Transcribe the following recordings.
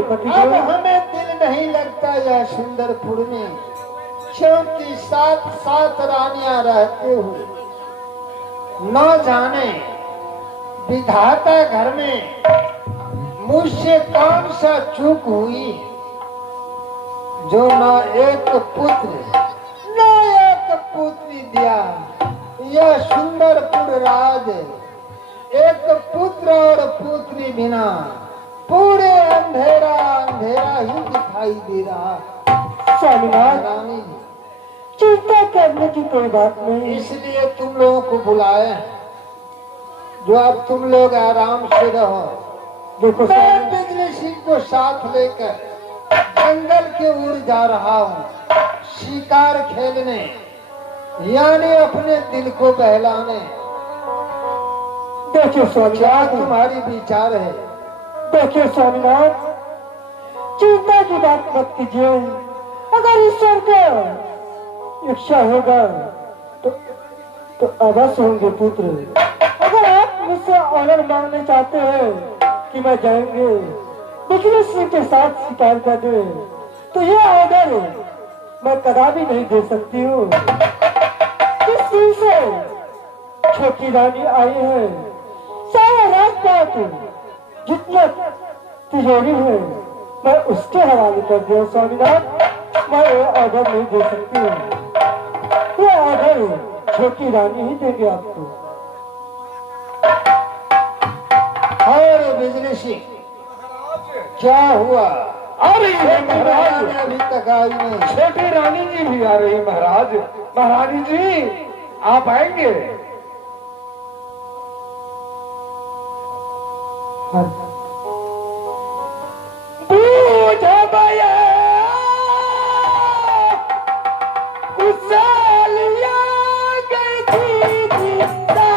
करोगे पति? अब हमें दिल नहीं लगता यह सुंदरपुर में, क्योंकि साथ साथ रानियां रहते हुए न जाने विधाता घर में मुझसे कौन सा चूक हुई जो न एक पुत्र न एक पुत्री दिया। यह सुंदरपुर राज एक पुत्र और पुत्री बिना पूरे अंधेरा अंधेरा ही दिखाई दे रहा। स्वामीनाथ, रानी जी, चिंता करने की कोई बात नहीं। इसलिए तुम लोगों को बुलाए जो अब तुम लोग आराम से रहो। देखो मैं बिजली सिंह को साथ लेकर जंगल की ओर जा रहा हूँ, शिकार खेलने, यानी अपने दिल को बहलाने। देखिए क्या स्वामीनाथ, तुम्हारी विचार है? देखिए स्वामीनाथ, चिंता की बात मत कीजिए। अगर ईश्वर का इच्छा होगा तो अवश्य होंगे पुत्र। अगर आप मुझसे ऑर्डर मांगने चाहते हैं कि मैं जाएंगे बिजली सिंह के साथ शिकार कर दे, तो ये ऑर्डर मैं कदापि नहीं दे सकती हूँ। जिस दिन से छोटी रानी आई है, सारा राजपाट जितना तिजोरी है मैं उसके हवाले कर दिया। स्वामीनाथ, मैं ये ऑर्डर नहीं दे सकती हूँ। ये ऑर्डर छोटी रानी ही देंगे आपको। और बिजली सिंह, क्या हुआ? आ रही है महाराज, अभी तक आई नहीं। छोटी रानी जी भी आ रही है महाराज। महारानी जी आप आएंगे? बूझो भैया कुशलिया गई थी जीता।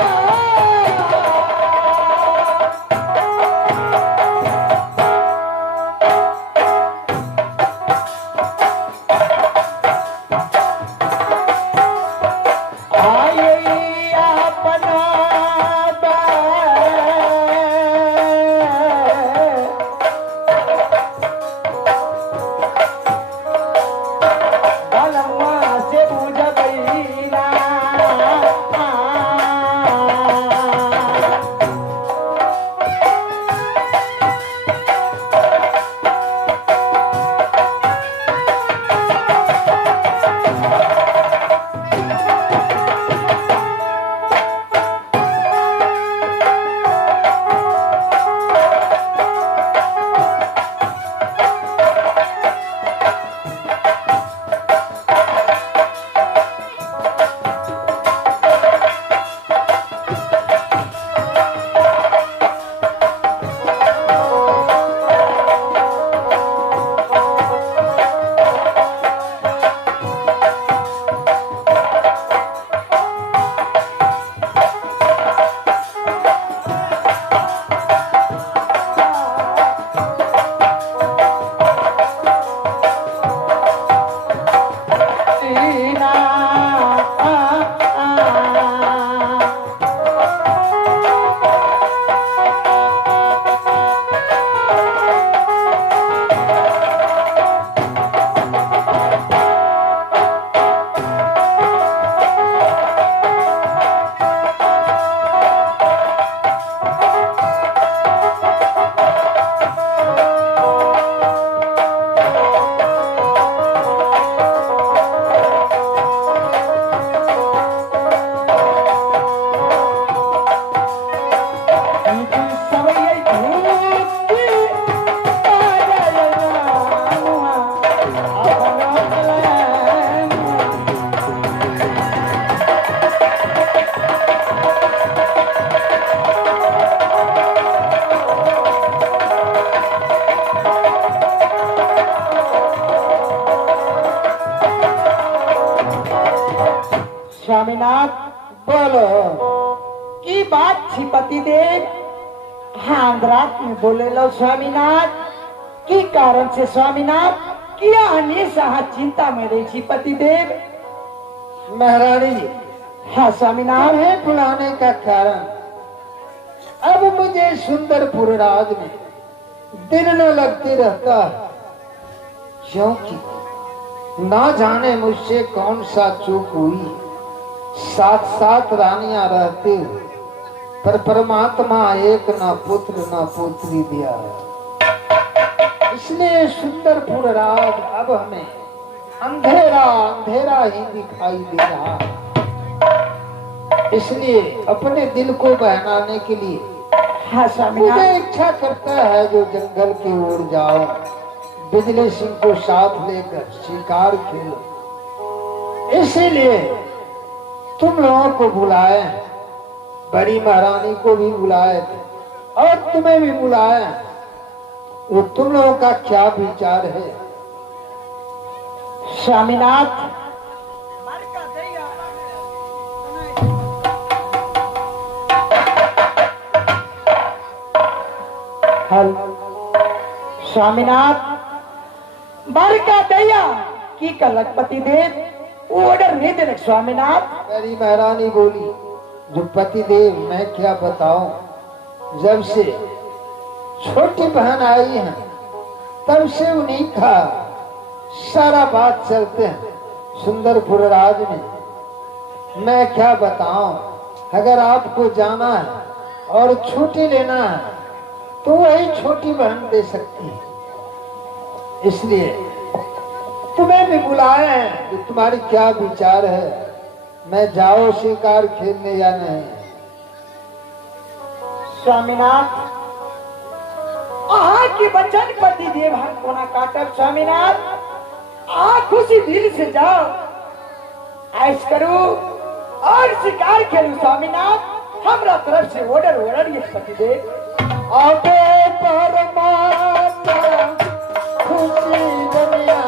स्वामीनाथ, बोलो। की बात थी पतिदेव? हाँ रात में बोले लो स्वामीनाथ। की कारण से स्वामीनाथ? किया हमेशा चिंता में रही थी पतिदेव। महारानी जी, हाँ स्वामीनाथ। तुम्हें बुलाने का कारण, अब मुझे सुंदरपुर राज में दिन न लगते रहता है, क्योंकि ना जाने मुझसे कौन सा चूक हुई। साथ साथ रानियां रहते हुए पर परमात्मा एक ना पुत्र ना पुत्री दिया है। इसलिए सुंदरपुर राज अब हमें अंधेरा अंधेरा ही दिखाई दे रहा है। इसलिए अपने दिल को बहलाने के लिए हाँ स्वामीनाथ। मुझे इच्छा करता है जो जंगल की ओर जाओ, बिजली सिंह को साथ लेकर शिकार खेलो। इसीलिए तुम लोगों को बुलाए, बड़ी महारानी को भी बुलाए थे और तुम्हें भी बुलाया। तो तुम लोगों का क्या विचार है? स्वामीनाथ, हल स्वामीनाथ, बर का दैया की कलकपति देव ऑर्डर नहीं देने स्वामीनाथ। मेरी महारानी बोली, जो पतिदेव मैं क्या बताऊं, जब से छोटी बहन आई है तब से उन्हीं का सारा बात चलते हैं सुंदरपुर राज में। मैं क्या बताऊं, अगर आपको जाना है और छुट्टी लेना है तो वही छोटी बहन दे सकती है। इसलिए तुम्हें भी बुलाया है कि तुम्हारी क्या विचार है, मैं जाओ शिकार खेलने या नहीं? स्वामीनाथ, आहा की बचन पति देव हम को ना काटब स्वामीनाथ। आ खुशी दिल से जाओ, ऐश करो और शिकार खेलो स्वामीनाथ। हमरा तरफ से ऑर्डर ये पति देव। अबे परमात्मा खुशी दुनिया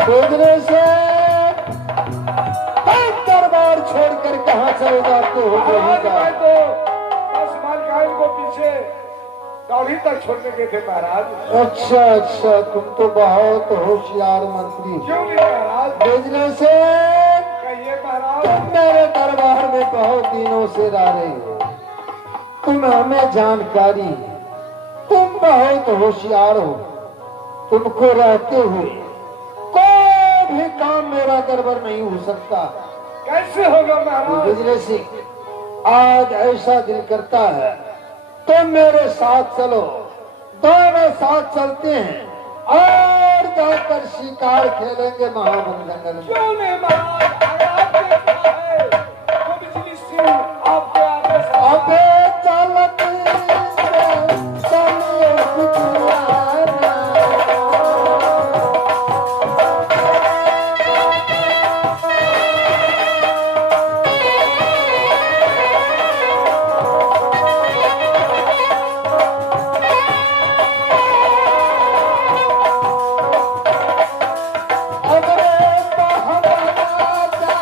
खोजने से दरबार छोड़कर कहाँ चले जाते हो? तो बस मालकाइन को पीछे दौड़ी तक छोड़ने गए थे महाराज। अच्छा अच्छा, तुम तो बहुत होशियार मंत्री। क्यों नहीं महाराज? भेजने से कहिए महाराज। तुम मेरे दरबार में बहुत दिनों से रह रहे हो, तुम हमें जानकारी, तुम बहुत होशियार हो। तुमको रहते हुए कोई भी काम मेरा गड़बड़ नहीं हो सकता। कैसे होगा महाराज? बिजली सिंह, आज ऐसा दिल करता है तुम मेरे साथ चलो, दोनों साथ चलते हैं और जाकर शिकार खेलेंगे महावन जंगल में। क्यों नहीं महाराज? अगर आपके इच्छा है तो बिजली सिंह आपके आदेश से अबे चलत चलिए बिजलियाना। अबे बहबना जा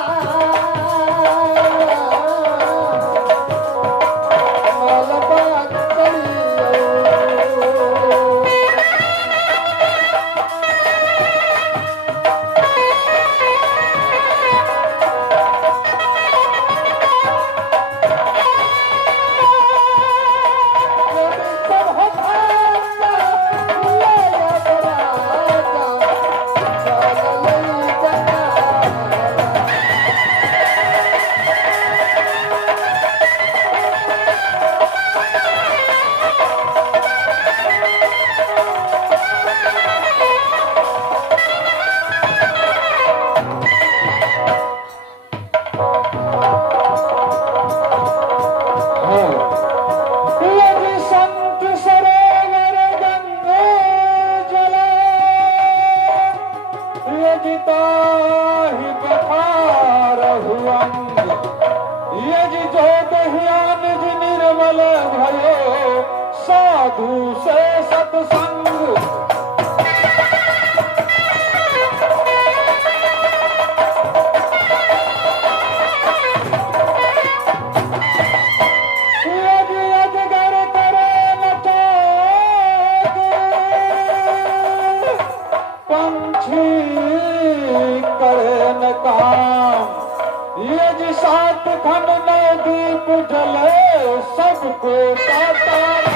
उसको बताना।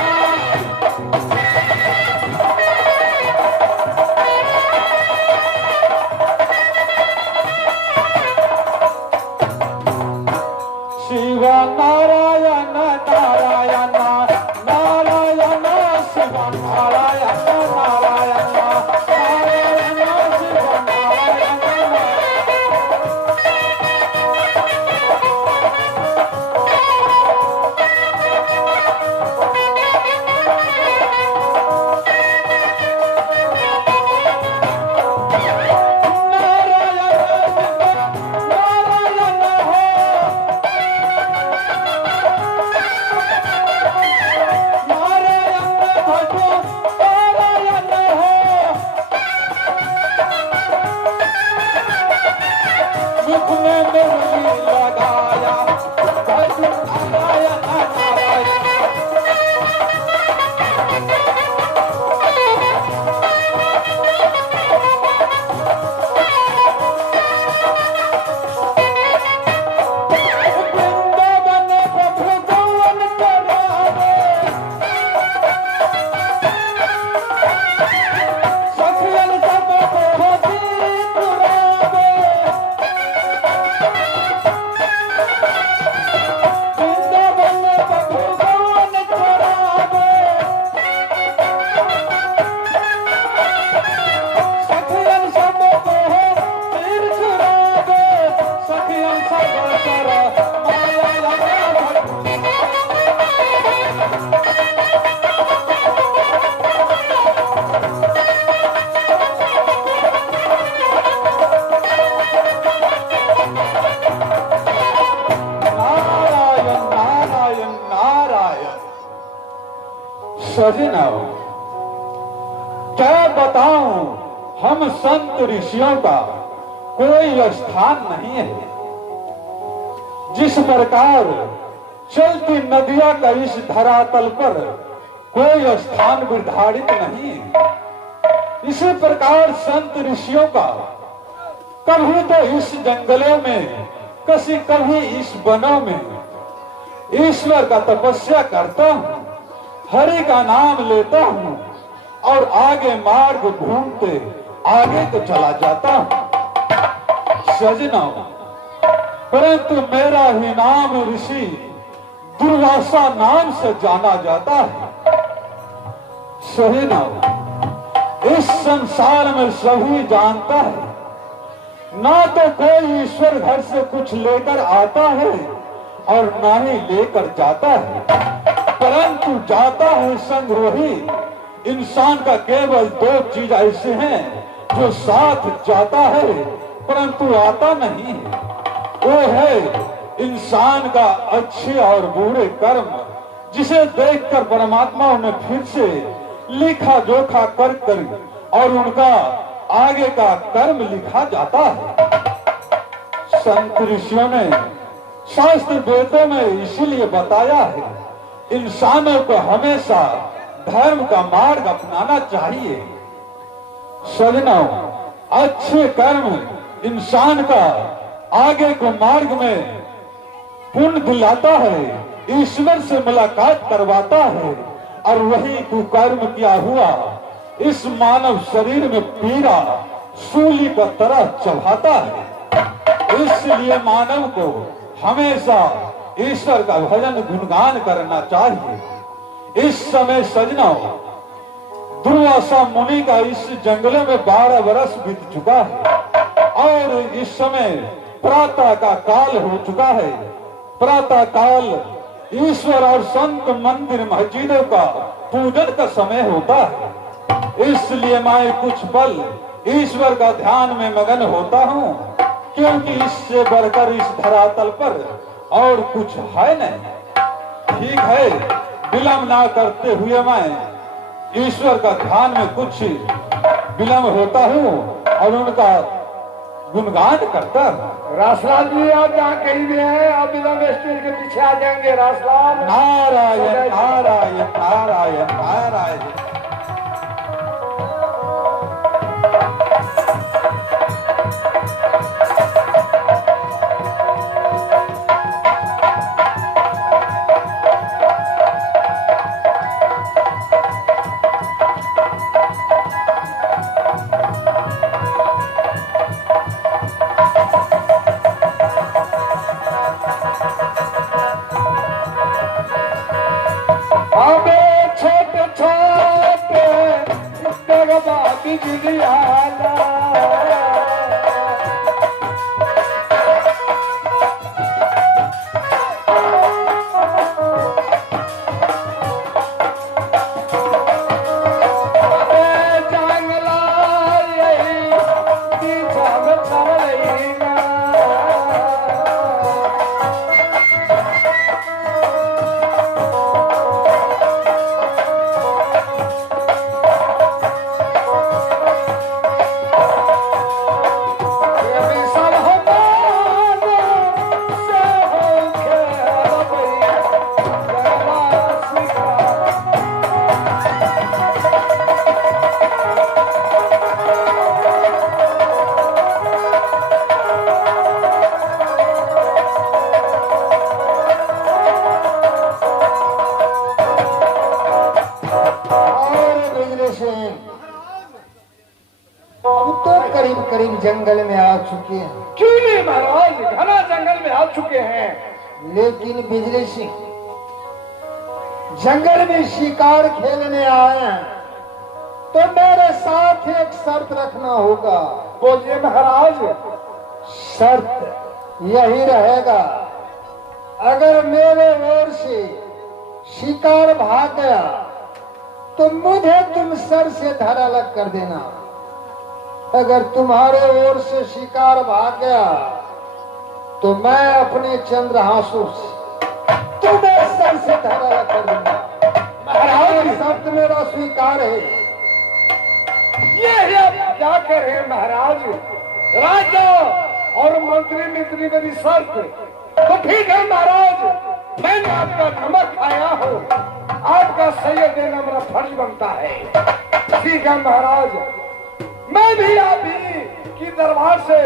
शिव नारायण नारायण नारायण शिव नारायण नारायण नारायण शिव नारायण। सजना क्या बताऊं, हम संत ऋषियों का कोई स्थान नहीं है। जिस प्रकार चलती नदियों का इस धरातल पर कोई स्थान निर्धारित नहीं है, इसी प्रकार संत ऋषियों का कभी तो इस जंगलों में, कभी इस वनों में ईश्वर का तपस्या करता हूं, हरि का नाम लेता हूं और आगे मार्ग ढूंढते आगे तो चला जाता हूं। सजना, परंतु मेरा ही नाम ऋषि दुर्वासा नाम से जाना जाता है। सजना, इस संसार में सभी जानता है, ना तो कोई ईश्वर घर से कुछ लेकर आता है और ना ही लेकर जाता है, परंतु जाता है संग्रोही। इंसान का केवल दो चीज ऐसे हैं जो साथ जाता है परंतु आता नहीं है। वो है इंसान का अच्छे और बुरे कर्म, जिसे देखकर परमात्मा ने फिर से लिखा जोखा कर और उनका आगे का कर्म लिखा जाता है। संत ऋषियों ने शास्त्र वेदों में इसीलिए बताया है, इंसानों को हमेशा धर्म का मार्ग अपनाना चाहिए। सजनों, अच्छे कर्म इंसान का आगे को मार्ग में पुण्य दिलाता है, ईश्वर से मुलाकात करवाता है, और वही कुकर्म किया हुआ इस मानव शरीर में पीड़ा सूली का तरह चढ़ाता है। इसलिए मानव को हमेशा ईश्वर का भजन गुणगान करना चाहिए। इस समय सजनों, दुर्वासा मुनि का इस जंगलों में 12 वर्ष बीत चुका है और इस समय प्रातः का काल हो चुका है। प्रातः काल ईश्वर और संत मंदिर मस्जिदों का पूजन का समय होता है, इसलिए मैं कुछ पल ईश्वर का ध्यान में मगन होता हूँ, क्योंकि इससे बढ़कर इस धरातल पर और कुछ है नहीं। ठीक है, विलंब ना करते हुए मैं ईश्वर का ध्यान में कुछ विलंब होता हूँ और उनका गुणगान करता हूँ। रासलाल जी, आप जहाँ कहीं भी हैं, आप विलंब स्टेज के पीछे आ जाएंगे। रासलाल, नारायण नारायण नारायण नारायण। बिजली आला करीब करीब जंगल में आ चुके हैं। क्यों नहीं महाराज, घना जंगल में आ चुके हैं। लेकिन बिजली सिंह, जंगल में शिकार खेलने आए हैं तो मेरे साथ एक शर्त रखना होगा। बोलिए महाराज। शर्त यही रहेगा, अगर मेरे ओर से शिकार भाग गया तो मुझे तुम सर से धर अलग कर देना। अगर तुम्हारे ओर से शिकार भाग गया तो मैं अपने चंद्रहासों से तुम्हें सर से धर अलग कर दूंगा। महाराज, शब्द मेरा स्वीकार है। ये आप क्या कह रहे हैं महाराज? राजा और मंत्री मित्री मेरी शर्त तो ठीक है महाराज, मैंने आपका नमक खाया हो, आपका सही देना मेरा फर्ज बनता है। ठीक है महाराज, मैं भी आप ही की दरबार से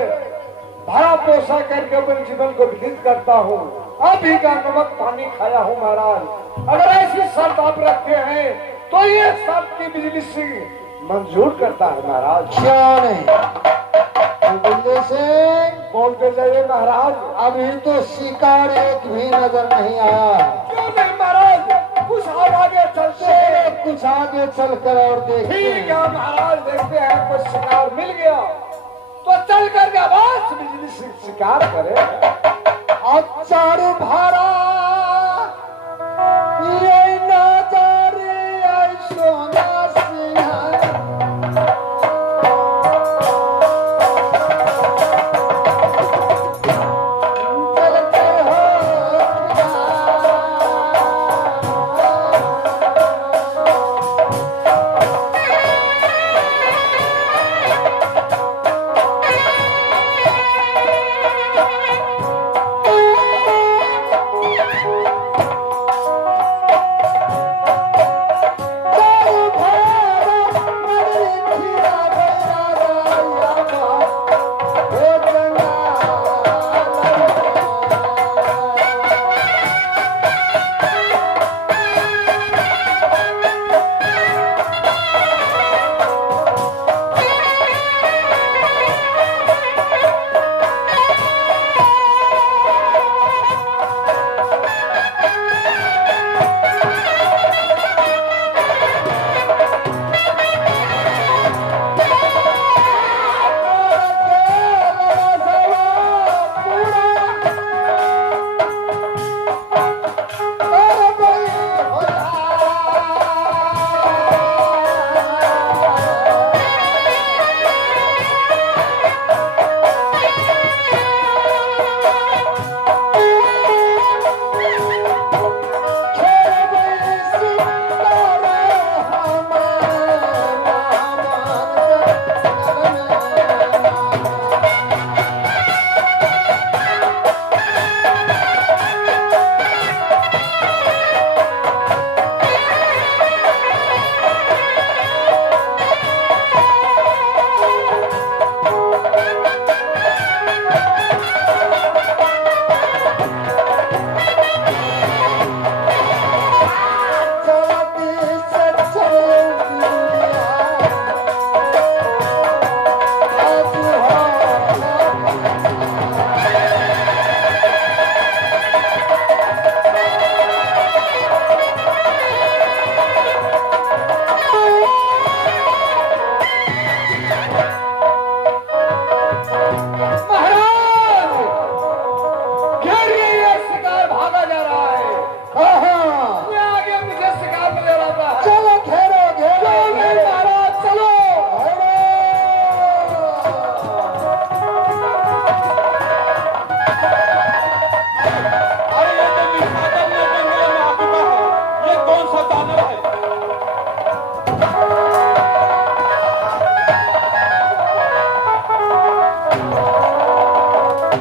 भरा पोसा करके अपने जीवन को व्यतीत करता हूँ। आप ही का नमक पानी खाया हूँ महाराज। अगर ऐसी शर्त आप रखते हैं तो ये शर्त की बिजली सिंह मंजूर करता है महाराज। क्या नहीं? बिजली सिंह बोलते जाइए महाराज। अभी तो शिकार एक भी नजर नहीं आया। क्यों नहीं महाराज, कुछ आगे चलते हैं, कुछ आगे चलकर और देखते ठीक है महाराज, देखते हैं कुछ शिकार मिल गया तो चल करके आवाज बिजली से शिकार करे। और चारू भारा ये